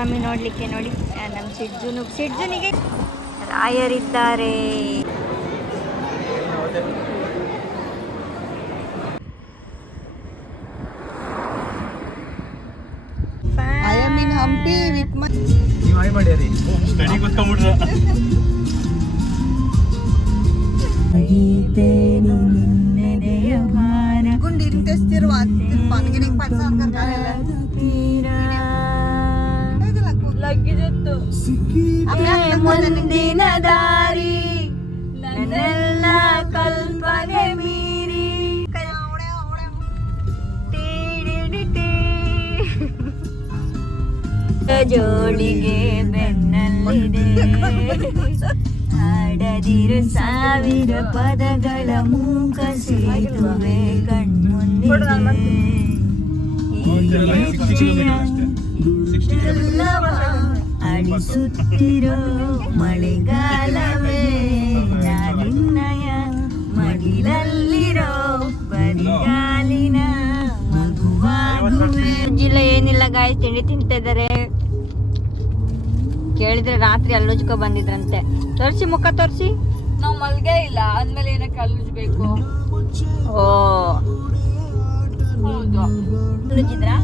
ಸ್ವಾಮಿ ನೋಡ್ಲಿಕ್ಕೆ ನೋಡಿ ನಮ್ಮ ಸಿಡ್ಜುನಿಗೆ ರಾಯರಿದ್ದಾರೆ. ಹಂಪಿ ಮುಂದಿನ ದಾರಿ ನನ್ನೆಲ್ಲ ಕಲ್ಪನೆ ಮೀರಿ ಜೋಳಿಗೆ ಬೆನ್ನಲ್ಲಿದೆ ಹಾಡದಿರು ಸಾವಿರ ಪದಗಳ ಮೂಕ ಸೇತುವೆ ಕಣ್ಮುಂದಿದೆ ಅಳಿಸುತ್ತಿರೋ ಮಳೆಗಾಲವೇ ನಾನಿನ್ನಯ ಮಡಿಲಲ್ಲಿರೋ ಬರಿಗಾಲಿನ ಮಗುವಾಗುವೆ. ಜಿಲ್ಲೆ ಏನಿಲ್ಲ ಗಾಯ ತಿಂಡಿ ತಿಂತಿದ್ದಾರೆ. ಕೇಳಿದ್ರೆ ರಾತ್ರಿ ಅಲ್ಲುಜ್ಕೊ ಬಂದಿದ್ರಂತೆ. ತೋರಿಸಿ ಮುಖ ತೋರಿಸಿ. ನಾವು ಮಲ್ಗೆ ಇಲ್ಲ ಅಂದ್ಮೇಲೆ ಏನಕ್ಕೆ ಅಲ್ಲುಜ್ಬೇಕು? ಓ ಹೌದು, ಅಲ್ಲುಜಿದ್ರಾ?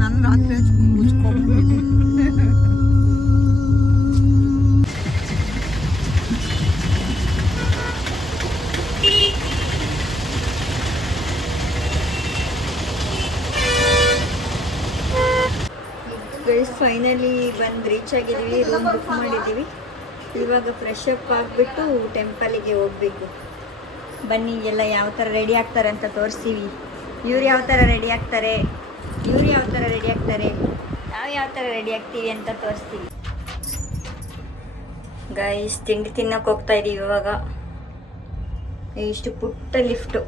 ನಾನು ರಾತ್ರಿ ಮುಚ್ಕೊಂಡ್ಬಿಟ್ಟಿದ್ದೆ. ಫೈನಲಿ ಬಂದು ರೀಚ್ ಆಗಿದ್ದೀವಿ. ರೂಮ್ ಬುಕ್ ಮಾಡಿದ್ದೀವಿ. ಇವಾಗ ಫ್ರೆಶ್ ಅಪ್ ಆಗಿಬಿಟ್ಟು ಟೆಂಪಲಿಗೆ ಹೋಗಬೇಕು. ಬನ್ನಿ ಎಲ್ಲ ಯಾವ ಥರ ರೆಡಿ ಆಗ್ತಾರೆ ಅಂತ ತೋರಿಸ್ತೀವಿ. ಇವ್ರು ಯಾವ ಥರ ರೆಡಿ ಆಗ್ತಾರೆ, ಇವ್ರು ಯಾವ ಥರ ರೆಡಿ ಆಗ್ತಾರೆ, ನಾವು ಯಾವ ಥರ ರೆಡಿ ಆಗ್ತೀವಿ ಅಂತ ತೋರಿಸ್ತೀವಿ. ಗೈಸ್ ತಿಂಡಿ ತಿನ್ನೋಕೆ ಹೋಗ್ತಾ ಇದ್ದೀವಿ ಇವಾಗ. ಇಷ್ಟು ಪುಟ್ಟ ಲಿಫ್ಟು.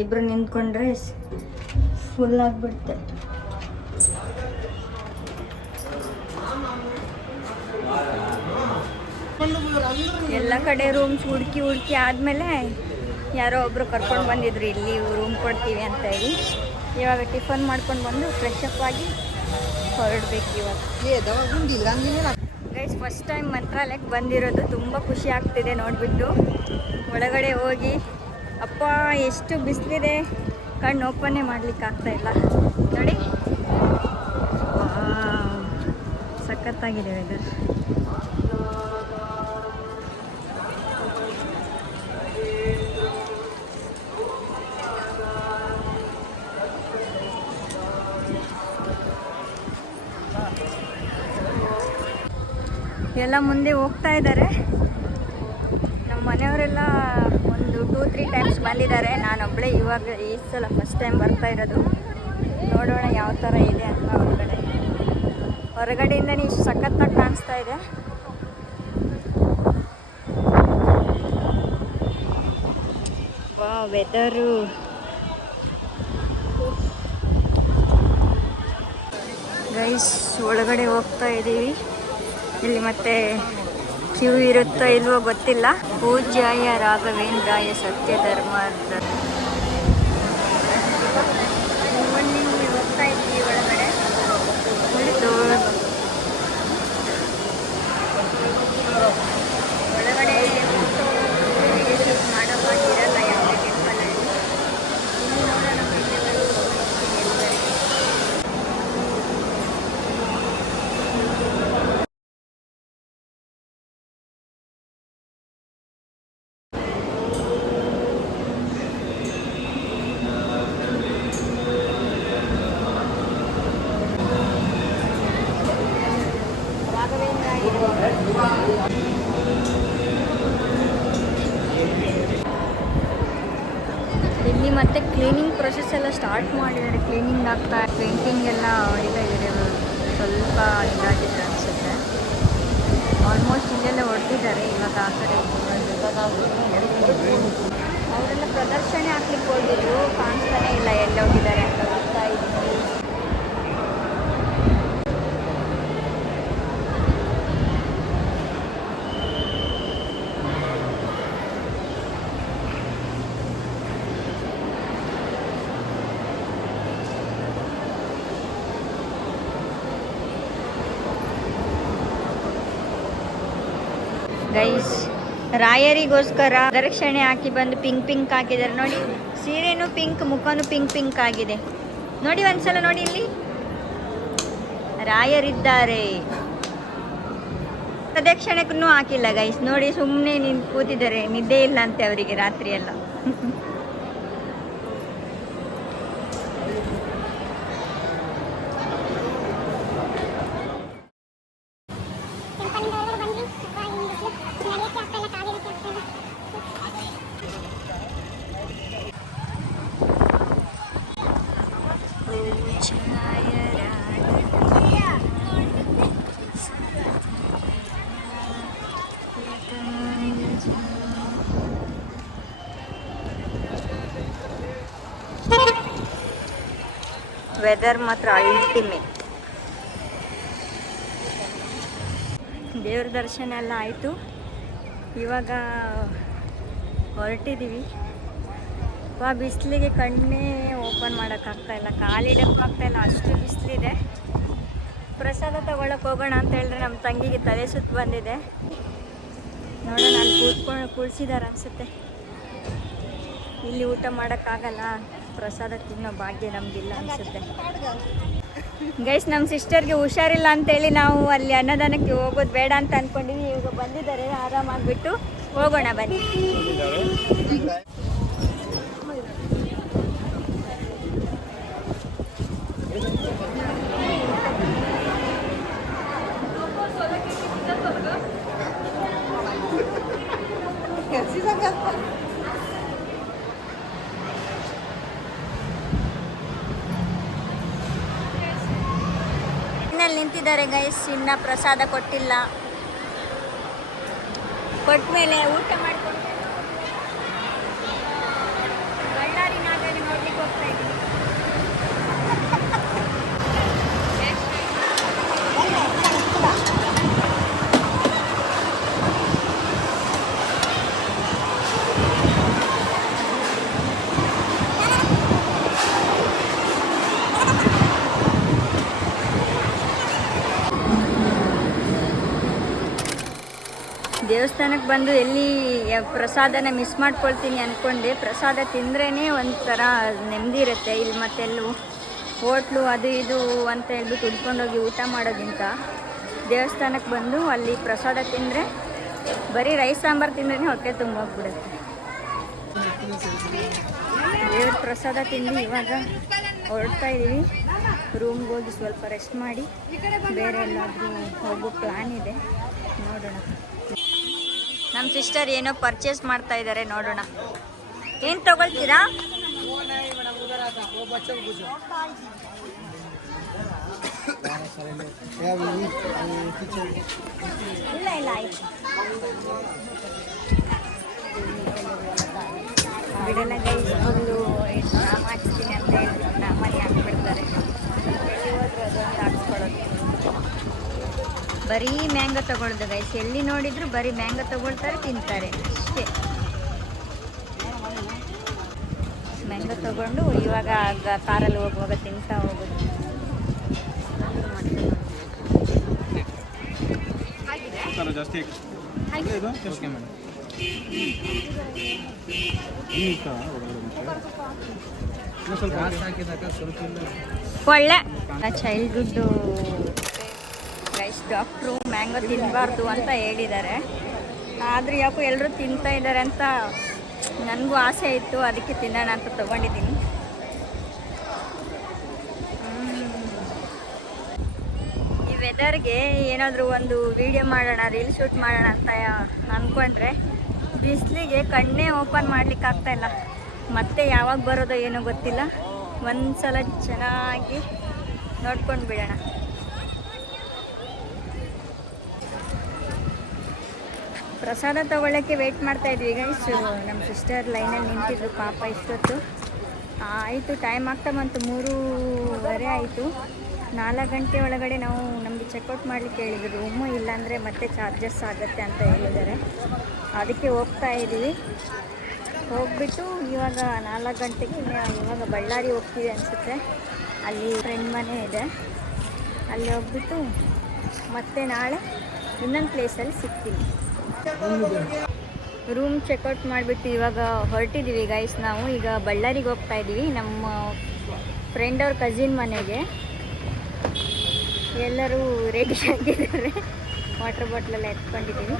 ಇಬ್ರು ನಿಂತ್ಕೊಂಡ್ರೆ ಫುಲ್ ಆಗಿಬಿಡುತ್ತೆ. ಎಲ್ಲ ಕಡೆ ರೂಮ್ಸ್ ಹುಡುಕಿ ಆದಮೇಲೆ ಯಾರೋ ಒಬ್ಬರು ಕರ್ಕೊಂಡು ಬಂದಿದ್ರು ಇಲ್ಲಿ ರೂಮ್ ಕೊಡ್ತೀವಿ ಅಂತ ಹೇಳಿ. ಇವಾಗ ಟಿಫನ್ ಮಾಡ್ಕೊಂಡು ಬಂದು ಫ್ರೆಶ್ ಅಪ್ ಆಗಿ ಹೊರಡ್ಬೇಕು ಇವಾಗ. ಗೈಸ್ ಫಸ್ಟ್ ಟೈಮ್ ಮಂತ್ರಾಲಯಕ್ಕೆ ಬಂದಿರೋದು. ತುಂಬ ಖುಷಿ ಆಗ್ತಿದೆ ನೋಡಿಬಿಟ್ಟು. ಒಳಗಡೆ ಹೋಗಿ ಅಪ್ಪ ಎಷ್ಟು ಬಿಸಿಲಿದೆ, ಕಣ್ಣು ಓಪನ್ನೇ ಮಾಡ್ಲಿಕ್ಕೆ ಆಗ್ತಾಯಿಲ್ಲ ನೋಡಿ. ಸಖತ್ತಾಗಿದೆ ವೆದರ್. ಎಲ್ಲ ಮುಂದೆ ಹೋಗ್ತಾ ಇದ್ದಾರೆ. ನಮ್ಮ ಮನೆಯವರೆಲ್ಲ ಒಂದು 2-3 ಟೈಮ್ಸ್ ಬಂದಿದ್ದಾರೆ. ನಾನೊಬ್ಬಳೇ ಇವಾಗ ಈ ಸಲ ಫಸ್ಟ್ ಟೈಮ್ ಬರ್ತಾ ಇರೋದು. ನೋಡೋಣ ಯಾವ ಥರ ಇದೆ ಅಂತ. ಹೊರಗಡೆಯಿಂದನೇ ಇಷ್ಟು ಸಖತ್ತಾಗಿ ಕಾಣಿಸ್ತಾ ಇದೆ. ವಾ ವೆದರು. ಗೈಸ್ ಒಳಗಡೆ ಹೋಗ್ತಾ ಇದ್ದೀವಿ. ಇಲ್ಲಿ ಮತ್ತೆ ಕ್ಯೂ ಇರುತ್ತೋ ಇಲ್ವೋ ಗೊತ್ತಿಲ್ಲ. ಪೂಜ್ಯಾಯ ರಾಘವೇಂದ್ರಾಯ ಸತ್ಯ ಧರ್ಮದ ಹೋಗ್ತಾ ಇದ್ದೀವಿ ಒಳಗಡೆ. ಒಳಗಡೆ ಮಾಡೋಕ್ಕಾಗಿರಲ್ಲ ಯಾವುದೇ ಟೆಂಪಲಲ್ಲಿ. ಇಲ್ಲಿ ನೋಡೋಣ ಇಲ್ಲಿ ಮತ್ತೆ ಕ್ಲೀನಿಂಗ್ ಪ್ರೊಸೆಸ್ ಎಲ್ಲ ಸ್ಟಾರ್ಟ್ ಮಾಡಿದ್ದಾರೆ. ಕ್ಲೀನಿಂಗ್ ಆಗ್ತಾ, ಪೇಂಟಿಂಗ್ ಎಲ್ಲ ಹೊಡಿತಾ ಇದ್ದಾರೆ. ಸ್ವಲ್ಪ ಇದಾಗಿದೆ ಅನಿಸುತ್ತೆ. ಆಲ್ಮೋಸ್ಟ್ ಇಲ್ಲೆಲ್ಲ ಹೊಡೆದಿದ್ದಾರೆ. ಇವಾಗ ಆ ಕಡೆ ಅವರೆಲ್ಲ ಪ್ರದರ್ಶನ ಹಾಕ್ಲಿಕ್ಕೆ ಹೋಗಿದ್ರು. ಕಾಣಿಸ್ತಾನೆ ಇಲ್ಲ ಎಲ್ಲಿ ಹೋಗಿದ್ದಾರೆ ಅಂತ. ಹೋಗ್ತಾ ಇದ್ದೀವಿ. ಗೈಸ್ ರಾಯರಿಗೋಸ್ಕರ ದರ್ಶನೆ ಹಾಕಿ ಬಂದು ಪಿಂಕ್ ಪಿಂಕ್ ಹಾಕಿದ್ದಾರೆ ನೋಡಿ. ಸೀರೆನೂ ಪಿಂಕ್, ಮುಖನೂ ಪಿಂಕ್ ಪಿಂಕ್ ಆಗಿದೆ ನೋಡಿ. ಒಂದ್ಸಲ ನೋಡಿ, ಇಲ್ಲಿ ರಾಯರಿದ್ದಾರೆ. ಪ್ರದಕ್ಷಿಣೆಗೂ ಹಾಕಿಲ್ಲ ಗೈಸ್ ನೋಡಿ, ಸುಮ್ಮನೆ ನಿಂತು ಕೂತಿದ್ದಾರೆ. ನಿದ್ದೆ ಇಲ್ಲ ಅಂತೆ ಅವರಿಗೆ ರಾತ್ರಿ ಎಲ್ಲ. ವೆದರ್ ಮಾತ್ರ ಅಲ್ಟಿಮೇಟ್. ದೇವ್ರ ದರ್ಶನ ಎಲ್ಲ ಆಯಿತು. ಇವಾಗ ಹೊರಟಿದ್ದೀವಿ. ಬಿಸಿಲಿಗೆ ಕಣ್ಣೇ ಓಪನ್ ಮಾಡೋಕ್ಕಾಗ್ತಾಯಿಲ್ಲ, ಕಾಲಿಡೋಕ್ಕಾಗ್ತಾಯಿಲ್ಲ, ಅಷ್ಟು ಬಿಸಿಲಿದೆ. ಪ್ರಸಾದ ತಗೊಳಕ್ಕೆ ಹೋಗೋಣ ಅಂತ ಹೇಳಿದ್ರೆ ನಮ್ಮ ತಂಗಿಗೆ ತಲೆ ಸುತ್ತು ಬಂದಿದೆ. ನೋಡೋಣ, ಅಲ್ಲಿ ಕೂರಿಸಿದಾರೆ ಅನಿಸುತ್ತೆ. ಇಲ್ಲಿ ಊಟ ಮಾಡೋಕ್ಕಾಗಲ್ಲ, ಪ್ರಸಾದ ತಿನ್ನೋ ಭಾಗ್ಯ ನಮಗಿಲ್ಲ ಅನಿಸುತ್ತೆ. ಗೈಸ್, ನಮ್ಮ ಸಿಸ್ಟರ್ಗೆ ಹುಷಾರಿಲ್ಲ ಅಂತೇಳಿ ನಾವು ಅಲ್ಲಿ ಅನ್ನದಾನಕ್ಕೆ ಹೋಗೋದು ಬೇಡ ಅಂತ ಅಂದ್ಕೊಂಡಿದ್ವಿ. ಇವಾಗ ಬಂದಿದ್ದಾರೆ, ಆರಾಮಾಗಿಬಿಟ್ಟು ಹೋಗೋಣ ಬನ್ನಿ. ನಿಂತಿದ್ದಾರೆ ಗೈಸ್, ಇನ್ನ ಪ್ರಸಾದ ಕೊಟ್ಟಿಲ್ಲ. ಕೊಟ್ಟ ಮೇಲೆ ಊಟ ಮಾಡ್ಕೊಂಡು ಬಳ್ಳಾರಿ ನಾಗಲ್ಲಿ ನೋಡ್ಲಿಕ್ಕೆ ಹೋಗ್ತಾ ಇದ್ದೀವಿ. ದೇವಸ್ಥಾನಕ್ಕೆ ಬಂದು ಎಲ್ಲಿ ಪ್ರಸಾದನ ಮಿಸ್ ಮಾಡ್ಕೊಳ್ತೀನಿ ಅಂದ್ಕೊಂಡೆ. ಪ್ರಸಾದ ತಿಂದ್ರೇ ಒಂಥರ ನೆಮ್ಮದಿ ಇರುತ್ತೆ. ಇಲ್ಲಿ ಮತ್ತೆಲ್ಲೂ ಹೋಟ್ಲು ಅದು ಇದು ಅಂತ ಹೇಳ್ಬಿಟ್ಟು ಹುಡ್ಕೊಂಡೋಗಿ ಊಟ ಮಾಡೋಕ್ಕಿಂತ ದೇವಸ್ಥಾನಕ್ಕೆ ಬಂದು ಅಲ್ಲಿ ಪ್ರಸಾದ ತಿಂದರೆ, ಬರೀ ರೈಸ್ ಸಾಂಬಾರು ತಿಂದ್ರೇ ಹೊಟ್ಟೆ ತುಂಬೋಗ್ಬಿಡುತ್ತೆ. ದೇವ್ರ ಪ್ರಸಾದ ತಿಂದು ಇವಾಗ ಹೊರಡ್ತಾ ಇದ್ದೀವಿ. ರೂಮ್ಗೆ ಹೋಗಿ ಸ್ವಲ್ಪ ರೆಸ್ಟ್ ಮಾಡಿ ಬೇರೆ ಎಲ್ಲಾದರೂ ಹೋಗೋ ಪ್ಲ್ಯಾನ್ ಇದೆ, ನೋಡೋಣ. ನಮ್ಮ ಸಿಸ್ಟರ್ ಏನೋ ಪರ್ಚೇಸ್ ಮಾಡ್ತಾ ಇದ್ದಾರೆ, ನೋಡೋಣ. ಏನು ತಗೊಳ್ತೀರಾ? ಇಲ್ಲ ಇಲ್ಲ, ಆಯ್ತು ಬಿಡಲ್ಲ ಗೈಸ್. ಫುಲ್ಲು ನಾಮ ಹಾಕ್ತೀನಿ ಅಂತ ಹೇಳ್ಬಿಟ್ಟು ನಾಮನೇ ಹಾಕ್ಬಿಡ್ತಾರೆ. ಎಲ್ಲಿ ಹೋದ್ರು ಅದೊಂದು ಹಾಕ್ಸ್ಕೊಳ್ಳೋದು. ಬರೀ ಮ್ಯಾಂಗೋ ತಗೊಳ್ಳೋದು ಗೈಸ್, ಎಲ್ಲಿ ನೋಡಿದ್ರು ಬರೀ ಮ್ಯಾಂಗೋ ತಗೊಳ್ತಾರೆ, ತಿಂತಾರೆ ಅಷ್ಟೇ. ಮ್ಯಾಂಗೋ ತಗೊಂಡು ಇವಾಗ ಕಾರಲ್ಲಿ ಹೋಗುವಾಗ ತಿಂತಾ ಹೋಗೋದು. ಒಳ್ಳೆ ಚೈಲ್ಡ್ಹುಡ್ ಗೈಸ್. ಡಾಕ್ಟ್ರು ಮ್ಯಾಂಗೋ ತಿನ್ನಬಾರ್ದು ಅಂತ ಹೇಳಿದ್ದಾರೆ, ಆದರೆ ಯಾಕೋ ಎಲ್ಲರೂ ತಿಂತಾ ಇದ್ದಾರೆ ಅಂತ ನನಗೂ ಆಸೆ ಇತ್ತು, ಅದಕ್ಕೆ ತಿನ್ನೋಣ ಅಂತ ತೊಗೊಂಡಿದ್ದೀನಿ. ಈ ವೆದರ್ಗೆ ಏನಾದರೂ ಒಂದು ವಿಡಿಯೋ ಮಾಡೋಣ, ರೀಲ್ ಶೂಟ್ ಮಾಡೋಣ ಅಂತ ಅಂದ್ಕೊಂಡ್ರೆ ಬಿಸಿಲಿಗೆ ಕಣ್ಣೇ ಓಪನ್ ಮಾಡ್ಲಿಕ್ಕೆ ಆಗ್ತಾಯಿಲ್ಲ. ಮತ್ತೆ ಯಾವಾಗ ಬರೋದೋ ಏನೋ ಗೊತ್ತಿಲ್ಲ. ಒಂದು ಸಲ ಚೆನ್ನಾಗಿ ನೋಡ್ಕೊಂಡು ಬಿಡೋಣ. ಪ್ರಸಾದ ತೊಗೊಳ್ಳೋಕ್ಕೆ ವೆಯ್ಟ್ ಮಾಡ್ತಾ ಇದ್ವಿ ಗೈಸ್. ನಮ್ಮ ಸಿಸ್ಟರ್ ಲೈನಲ್ಲಿ ನಿಂತಿದ್ರು ಪಾಪ ಇಷ್ಟೊತ್ತು. ಆಯಿತು, ಟೈಮ್ ಆಗ್ತಾ ಬಂತು, 3:30 ಆಯಿತು. 4 ಗಂಟೆ ಒಳಗಡೆ ನಾವು ನಮಗೆ ಚೆಕ್ಔಟ್ ಮಾಡಲಿಕ್ಕೆ ಹೇಳಿದ್ರು ರೂಮು, ಇಲ್ಲಾಂದರೆ ಮತ್ತೆ ಚಾರ್ಜಸ್ ಆಗುತ್ತೆ ಅಂತ ಹೇಳಿದ್ದಾರೆ. ಅದಕ್ಕೆ ಹೋಗ್ತಾ ಇದ್ದೀವಿ. ಹೋಗ್ಬಿಟ್ಟು ಇವಾಗ 4 ಗಂಟೆಗೆ ಇವಾಗ ಬಳ್ಳಾರಿ ಹೋಗ್ತೀವಿ ಅನಿಸುತ್ತೆ. ಅಲ್ಲಿ ಫ್ರೆಂಡ್ ಮನೆ ಇದೆ, ಅಲ್ಲಿ ಹೋಗ್ಬಿಟ್ಟು ಮತ್ತೆ ನಾಳೆ ಇನ್ನೊಂದು ಪ್ಲೇಸಲ್ಲಿ ಸಿಗ್ತೀನಿ. ರೂಮ್ ಚೆಕ್ಔಟ್ ಮಾಡಿಬಿಟ್ಟು ಇವಾಗ ಹೊರಟಿದ್ದೀವಿ ಗೈಸ್. ನಾವು ಈಗ ಬಳ್ಳಾರಿಗೆ ಹೋಗ್ತಾ ಇದ್ದೀವಿ ನಮ್ಮ ಫ್ರೆಂಡ್ ಅವ್ರ ಕಸಿನ್ ಮನೆಗೆ. ಎಲ್ಲರೂ ರೆಡಿ ಆಗಿದ್ದಾರೆ. ವಾಟರ್ ಬಾಟ್ಲೆಲ್ಲ ಎತ್ಕೊಂಡಿದ್ದೀವಿ.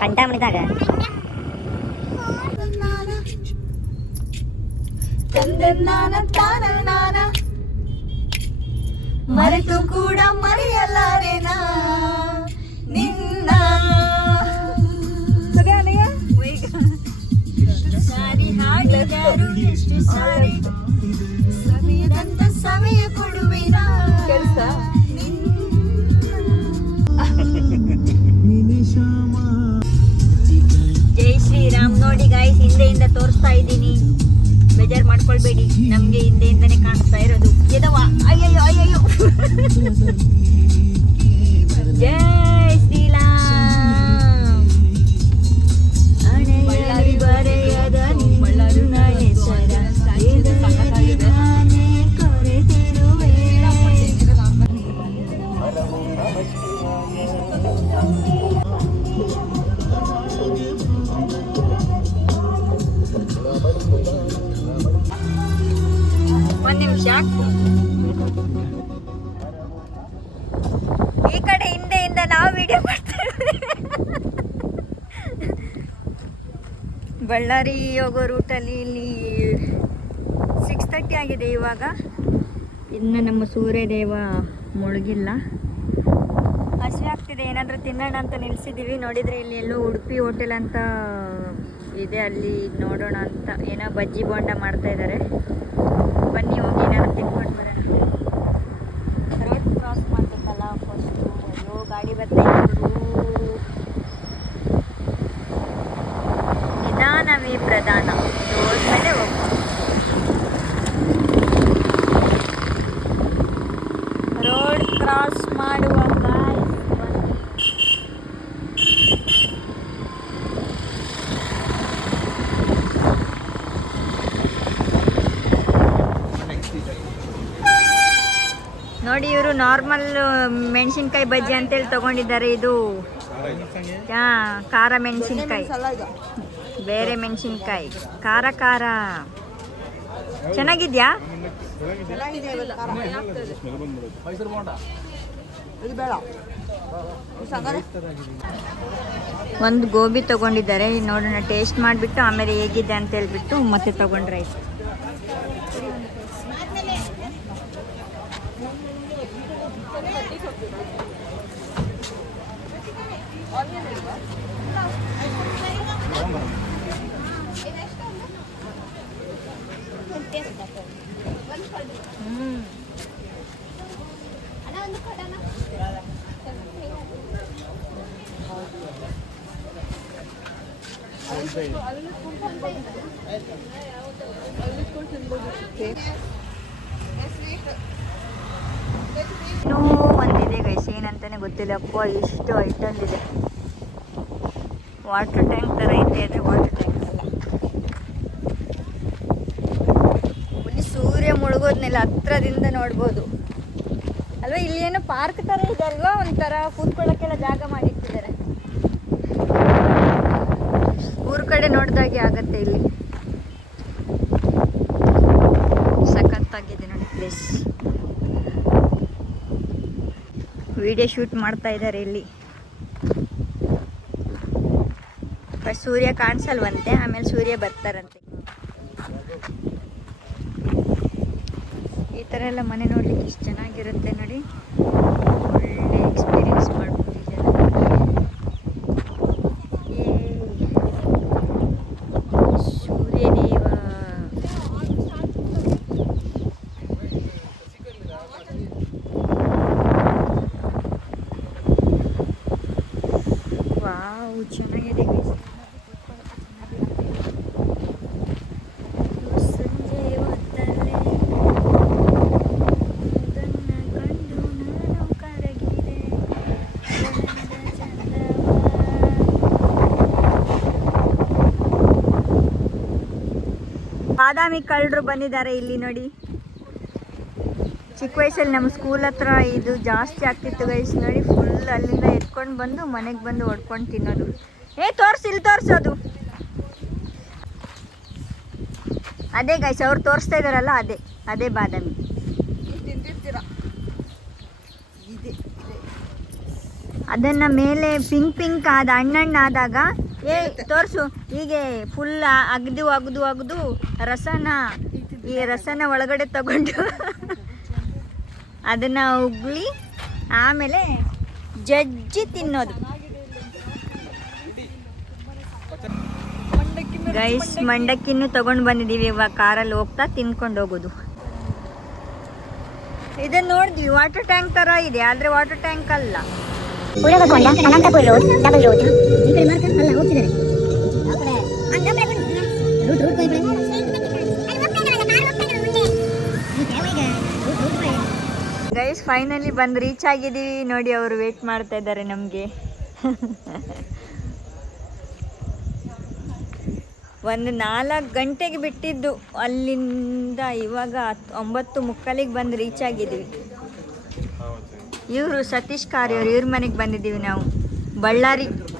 ಕಂಟಾಮಣಿದಾಗ ಮರೆತು ಕೂಡ ಮರೆಯಲಾರೆನ ನಿನ್ನ ಸಾರಿ ಹಾಡಿದರು ಎಷ್ಟು ಸಾರಿ ಸಮಯದಂತ ಸಮಯ ಕೊಡುವಿನ ಕೆಲಸ ಜೈ ಶ್ರೀರಾಮ್. ನೋಡಿ ಗಾಯ್ಸ್, ಹಿಂದೆಯಿಂದ ತೋರಿಸ್ತಾ ಇದ್ದೀನಿ, ಬೇಜಾರು ಮಾಡ್ಕೊಳ್ಬೇಡಿ. ನಮ್ಗೆ ಹಿಂದೆಯಿಂದನೇ ಕಾಣಿಸ್ತಾ ಇರೋದು ಎದವ. ಅಯ್ಯಯ್ಯೋ ಅಯ್ಯಯ್ಯೋ. ಜೈ ಶ್ರೀರಾಮ್. ಅಣೆಯಲ್ಲಿ ಬರೆಯದ ನಿನ್ನ ಹೆಸರ ನಾನೇ ಕೊರೆತಿರುವೆ. ಒಂದು ನಿಮಿಷ, ಈ ಕಡೆ ಹಿಂದೆಯಿಂದ ನಾವು ವಿಡಿಯೋ ಮಾಡ್ತೇವೆ. ಬಳ್ಳಾರಿ ಹೋಗೋ ರೂಟಲ್ಲಿ ಇಲ್ಲಿ 6:30 ಆಗಿದೆ ಇವಾಗ. ಇನ್ನು ನಮ್ಮ ಸೂರ್ಯದೇವ ಮುಳುಗಿಲ್ಲ. ಹಸಿವೆ ಆಗ್ತಿದೆ, ಏನಾದರೂ ತಿನ್ನೋಣ ಅಂತ ನಿಲ್ಸಿದ್ದೀವಿ. ನೋಡಿದರೆ ಇಲ್ಲಿ ಎಲ್ಲೋ ಉಡುಪಿ ಹೋಟೆಲ್ ಅಂತ ಇದೆ, ಅಲ್ಲಿ ನೋಡೋಣ ಅಂತ. ಏನೋ ಬಜ್ಜಿ ಬೋಂಡ ಮಾಡ್ತಾ ಇದ್ದಾರೆ. ಬನ್ನಿ ಹೋಗಿ ಏನಾದ್ರು ತಿನ್ಕೊಂಡು ಬರೋಣ. ರೋಡ್ ಕ್ರಾಸ್ ಮಾಡಬೇಕಲ್ಲ ಫಸ್ಟು. ಅಯ್ಯೋ ಗಾಡಿ ಬರ್ತಾ ಇದ್ರು. ನಿಧಾನವೇ ಪ್ರಧಾನ. ಹೋದ್ಮೇಲೆ ರೋಡ್ ಕ್ರಾಸ್ ಮಾಡುವಾಗ ನೋಡಿ, ಇವರು ನಾರ್ಮಲ್ ಮೆಣಸಿನ್ಕಾಯಿ ಬಜ್ಜಿ ಅಂತೇಳಿ ತಗೊಂಡಿದ್ದಾರೆ. ಇದು ಖಾರ ಮೆಣಸಿನ್ಕಾಯಿ, ಬೇರೆ ಮೆಣಸಿನ್ಕಾಯಿ, ಖಾರ ಖಾರ. ಚೆನ್ನಾಗಿದ್ಯಾ? ಒಂದು ಗೋಬಿ ತಗೊಂಡಿದ್ದಾರೆ. ನೋಡೋಣ, ಟೇಸ್ಟ್ ಮಾಡಿಬಿಟ್ಟು ಆಮೇಲೆ ಹೇಗಿದೆ ಅಂತ ಹೇಳ್ಬಿಟ್ಟು ಮತ್ತೆ ತಗೊಂಡ್ರೆ ಆಯ್ತು. ಇನ್ನೂ ಒಂದಿದೆ ಗೈಸ್, ಏನಂತಾನೆ ಗೊತ್ತಿಲ್ಲ. ಅಪ್ಪ ಇಷ್ಟು ಐಟಮ್ ಇದೆ. ವಾಟರ್ ಟ್ಯಾಂಕ್ ಥರ ಇದೆ, ಆದರೆ ವಾಟರ್ ಟ್ಯಾಂಕ್ ಅಲ್ಲ. ಇಲ್ಲಿ ಸೂರ್ಯ ಮುಳುಗೋದ್ನೆಲ್ಲ ಹತ್ರದಿಂದ ನೋಡ್ಬೋದು ಅಲ್ವಾ. ಇಲ್ಲಿ ಏನೋ ಪಾರ್ಕ್ ಥರ ಇದೆ ಅಲ್ವಾ, ಒಂಥರ ಕೂತ್ಕೊಳ್ಳೋಕ್ಕೆಲ್ಲ ಜಾಗ ಮಾಡಿಟ್ಟಿದ್ದಾರೆ. ಊರ್ ಕಡೆ ನೋಡ್ದಾಗೆ ಆಗತ್ತೆ ಇಲ್ಲಿ. ಸಖತ್ತಾಗಿದೆ ನೋಡಿ ಪ್ಲೇಸ್. ವಿಡಿಯೋ ಶೂಟ್ ಮಾಡ್ತಾ ಇದ್ದಾರೆ ಇಲ್ಲಿ. ಫಸ್ಟ್ ಸೂರ್ಯ ಕಾಣಿಸಲ್ವಂತೆ, ಆಮೇಲೆ ಸೂರ್ಯ ಬರ್ತಾರಂತೆ. ಈ ಥರ ಎಲ್ಲ ಮನೆ ನೋಡ್ಲಿಕ್ಕೆ ಇಷ್ಟು ಚೆನ್ನಾಗಿರುತ್ತೆ ನೋಡಿ. ಒಳ್ಳೆ ಎಕ್ಸ್ಪೀರಿಯನ್ಸ್ ಮಾಡ್ಕೊಂಡಿದ್ದಾರೆ. ಸೂರ್ಯದೇವ ಬಾದಾಮಿ ಕಳ್ಳರು ಬಂದಿದ್ದಾರೆ ಇಲ್ಲಿ ನೋಡಿ. ಚಿಕ್ಕ ವಯಸ್ಸಲ್ಲಿ ನಮ್ಮ ಸ್ಕೂಲ್ ಹತ್ರ ಇದು ಜಾಸ್ತಿ ಆಗ್ತಿತ್ತು ಗೈಸ್. ನೋಡಿ ಫುಲ್ ಅಲ್ಲಿಂದ ಎತ್ಕೊಂಡು ಬಂದು ಮನೆಗೆ ಬಂದು ಹೊಡ್ಕೊಂಡು ತಿನ್ನೋದು. ತೋರಿಸಿ, ಇಲ್ಲಿ ತೋರಿಸೋದು ಅದೇ ಗೈಸ್, ಅವ್ರು ತೋರಿಸ್ತಾ ಇದ್ದಾರಲ್ಲ ಅದೇ ಬಾದಾಮಿ. ಅದನ್ನು ಮೇಲೆ ಪಿಂಕ್ ಆದ ಹಣ್ಣು ಆದಾಗ ತೋರಿಸು, ಹೀಗೆ ಫುಲ್ ಅಗ್ದು ಈ ರಸನ ಒಳಗಡೆ ತಗೊಂಡು ಅದನ್ನು ಉಗ್ಲಿ ಆಮೇಲೆ ಜಜ್ಜಿ ತಿನ್ನೋದು ಗೈಸ್. ಮಂಡಕ್ಕಿನೂ ತಗೊಂಡು ಬಂದಿದ್ದೀವಿ, ಇವಾಗ ಕಾರಲ್ಲಿ ಹೋಗ್ತಾ ತಿನ್ಕೊಂಡು ಹೋಗೋದು. ಇದನ್ನು ನೋಡಿದ್ವಿ, ವಾಟರ್ ಟ್ಯಾಂಕ್ ಥರ ಇದೆ, ಆದರೆ ವಾಟರ್ ಟ್ಯಾಂಕ್ ಅಲ್ಲ. ಉರವಕೊಂಡ ಅನಂತಪುರ ರೋಡ್ ಡಬಲ್ ರೋಡ್ ಈ ಕಡೆ ಮಾರ್ಕ ಅಲ್ಲ ಹೋಗ್ತಿದ್ದಾರೆ ಗೈಸ್ ಫೈನಲಿ ಬಂದು ರೀಚ್ ಆಗಿದ್ದೀವಿ ನೋಡಿ. ಅವರು ವೇಟ್ ಮಾಡ್ತಾ ಇದ್ದಾರೆ ನಮಗೆ. ಒಂದು 4 ಗಂಟೆಗೆ ಬಿಟ್ಟಿದ್ದು ಅಲ್ಲಿಂದ, ಇವಾಗ 9:45 ಬಂದು ರೀಚ್ ಆಗಿದ್ದೀವಿ. ಇವರು ಸತೀಶ್ ಕಾರ್ಯವ್ರು, ಇವ್ರ ಮನೆಗೆ ಬಂದಿದ್ದೀವಿ ನಾವು.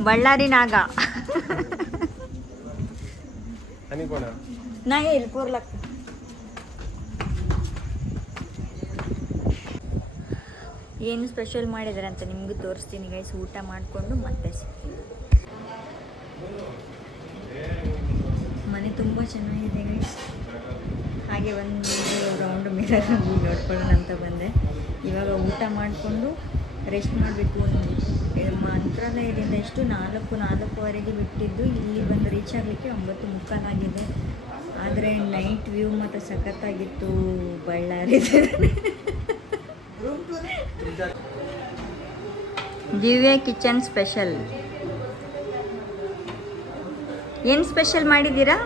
ಬಳ್ಳಾರಿ ನಾಗ ನಾ ಇಲ್ಲಿ ಕೂರ್ಲಕ್ಕ. ಏನು ಸ್ಪೆಷಲ್ ಮಾಡಿದ್ದಾರೆ ಅಂತ ನಿಮಗೂ ತೋರಿಸ್ತೀನಿ ಗೈಸ್. ಊಟ ಮಾಡಿಕೊಂಡು ಮತ್ತೆ ಸಿಗ್ತೀನಿ. ಮನೆ ತುಂಬ ಚೆನ್ನಾಗಿದೆ ಗೈಸ್. ಹಾಗೆ ಒಂದು ರೌಂಡ್ ಮಿರರ್ ನೋಡ್ಕೊಳ್ಳೋಣ ಅಂತ ಬಂದೆ. ಇವಾಗ ಊಟ ಮಾಡಿಕೊಂಡು ರೆಸ್ಟ್ ಮಾಡಬೇಕು. ಮಂತ್ರಾಲಯದಿಂದ ಎಷ್ಟು 4:04ವರೆಗೆ ಬಿಟ್ಟಿದ್ದು, ಇಲ್ಲಿ ಬಂದು ರೀಚ್ ಆಗಲಿಕ್ಕೆ 9:45 ಆಗಿದೆ. ಆದರೆ ನೈಟ್ ವ್ಯೂ ಮತ್ತು ಸಖತ್ತಾಗಿತ್ತು ಬಳ್ಳಾರಿ. ದಿವ್ಯ ಕಿಚನ್ ಸ್ಪೆಷಲ್. ಏನು ಸ್ಪೆಷಲ್ ಮಾಡಿದ್ದೀರಾ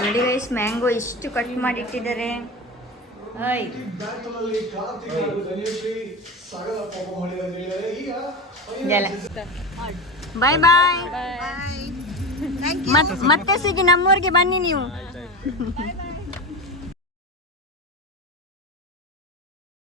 ನೋಡಿ ಗೈಸ್. ಮ್ಯಾಂಗೋ ಇಷ್ಟು ಕಟ್ ಮಾಡಿಟ್ಟಿದ್ದಾರೆ. ಬಾಯ್ ಬಾಯ್. ಮತ್ತೆ ಸಿಗಿ, ನಮ್ಮೂರಿಗೆ ಬನ್ನಿ ನೀವು.